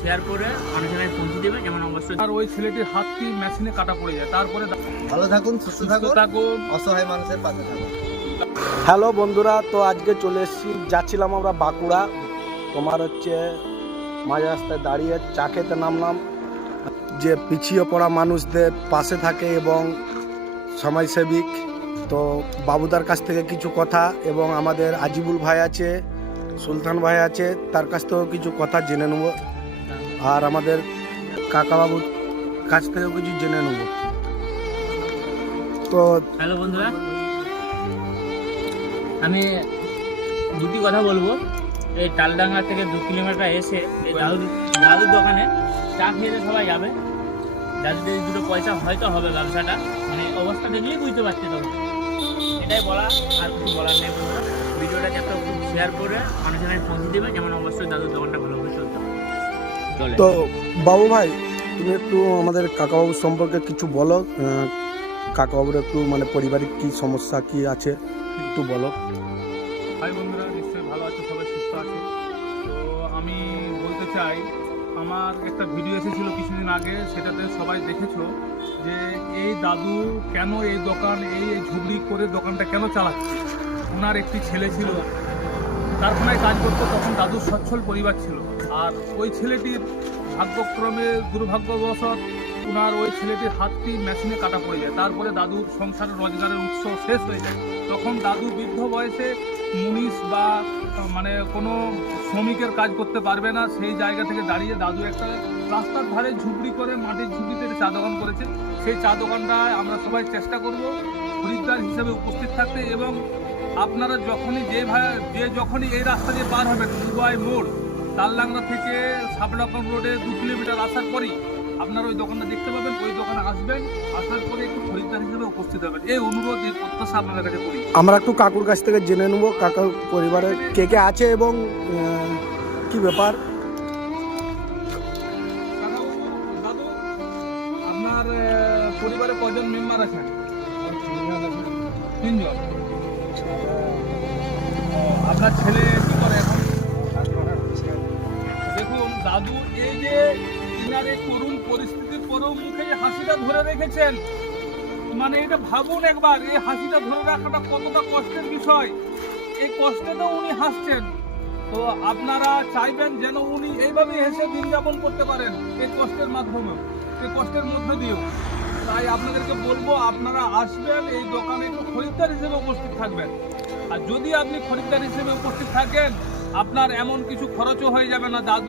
Share করে মানুষের কাছে পৌঁছে দেবে, যেমন অবশ্যই। আর ওই ছেলেটির হাত কি মেশিনে কাটা পড়ে যায়, তারপরে ভালো থাকুন, সুস্থ থাকুন, অসহায় মানুষের পাশে থাকুন। হ্যালো বন্ধুরা, তো আজকে চলে এসেছি, যাচ্ছিলাম আমরা বাঁকুড়া। তোমার হচ্ছে মাঝ রাস্তায় দাঁড়িয়ে চা খেতে নামলাম। যে পিছিয়ে পড়া মানুষদের পাশে থাকে এবং সমাজসেবিক, তো বাবুদার কাছ থেকে কিছু কথা, এবং আমাদের আজিবুল ভাই আছে, সুলতান ভাই আছে, তার কাছ থেকেও কিছু কথা জেনে নেব, আর আমাদের কাকাবাবুর কাছ থেকেও কিছু জেনে নেব। তো হ্যালো বন্ধুরা, আমি দুটি কথা বলবো। এই তালডাঙ্গা থেকে 2 কিলোমিটার এসে এই দাদুর দোকানে চা খেতে সবাই যাবে। দাদুর যদি দুটো পয়সা হয়তো হবে, ব্যবসাটা মানে অবস্থা দেখলেই বুঝতে পারছি। তখন এটাই বলা, আর কিছু বলার নেই বন্ধুরা। ভিডিওটাকে একটা শেয়ার করে মানুষের কাছে পৌঁছে দেবে, যেমন অবশ্যই দাদুর দোকানটা ভালোভাবে চলতে হবে। তো বাবু ভাই, তুমি একটু আমাদের কাকাবাবুর সম্পর্কে কিছু বলো। কাকাবাবুর একটু মানে পারিবারিক কি সমস্যা কি আছে একটু বলো। হাই বন্ধুরা, নিশ্চয়ই ভালো আছে, সবাই সুস্থ আছে। তো আমি বলতে চাই, আমার একটা ভিডিও এসেছিল কিছুদিন আগে, সেটাতে সবাই দেখেছো যে এই দাদু কেন এই দোকান এই ঝুবড়ি করে দোকানটা কেন চালাচ্ছে। ওনার একটি ছেলে ছিল, কারখানায় কাজ করতো, তখন দাদুর সচ্ছল পরিবার ছিল। আর ওই ছেলেটির ভাগ্যক্রমে দুর্ভাগ্যবশত ওনার ওই ছেলেটির হাতটি মেশিনে কাটা পড়ে যায়, তারপরে দাদুর সংসারের রোজগারের উৎস শেষ হয়ে যায়। তখন দাদু বৃদ্ধ বয়সে মুনিশ বা মানে কোনো শ্রমিকের কাজ করতে পারবে না, সেই জায়গা থেকে দাঁড়িয়ে দাদু একটা রাস্তার ধারে ঝুপড়ি করে মাটির ঝুপড়িতে চা দোকান করেছে। সেই চা দোকানটায় আমরা সবাই চেষ্টা করব খরিদ্দার হিসেবে উপস্থিত থাকতে, এবং আপনারা যখনই যখনই এই রাস্তা দিয়ে পার হবেন, উদয় মোড় তালডাঙ্গা থেকে সাবলাকন রোডে 2 কিলোমিটার আসার পরই আপনারা ওই দোকানটা দেখতে পাবেন। ওই দোকানে আসবেন, আসার পরে একটু খরিদ্দার হিসেবে উপস্থিত হবেন, এই অনুরোধ, এই প্রত্যাশা আপনাদের কাছে করি। আমরা একটু কাকুর কাছ থেকে জেনে নেব কাকার পরিবারে কে কে আছে এবং কি ব্যাপার। দাদু, আপনার পরিবারে কজন মেম্বার আছেন? 3 জন। আপনার ছেলে কি করে এখন? দেখুন দাদু, এই যে ইনার এই করুণ পরিস্থিতির পরেও মুখে যে হাসিটা ধরে রেখেছেন, মানে এটা ভাবুন একবার, এই হাসিটা ধরে রাখাটা কতটা কষ্টের বিষয়। এই কষ্টেতেও উনি হাসছেন। তো আপনারা চাইবেন যেন উনি এইভাবে হেসে দিন যাপন করতে পারেন, এই কষ্টের মাধ্যমে, এই কষ্টের মধ্যে দিয়েও। তাই আপনাদেরকে বলবো, আপনারা আসবেন, এই দোকানে একটু খরিদ্দার হিসেবে উপস্থিত থাকবেন। আর যদি আপনি খরিদ্দার হিসেবে উপস্থিত থাকেন, আপনার এমন কিছু খরচও হয়ে যাবে না। দাদু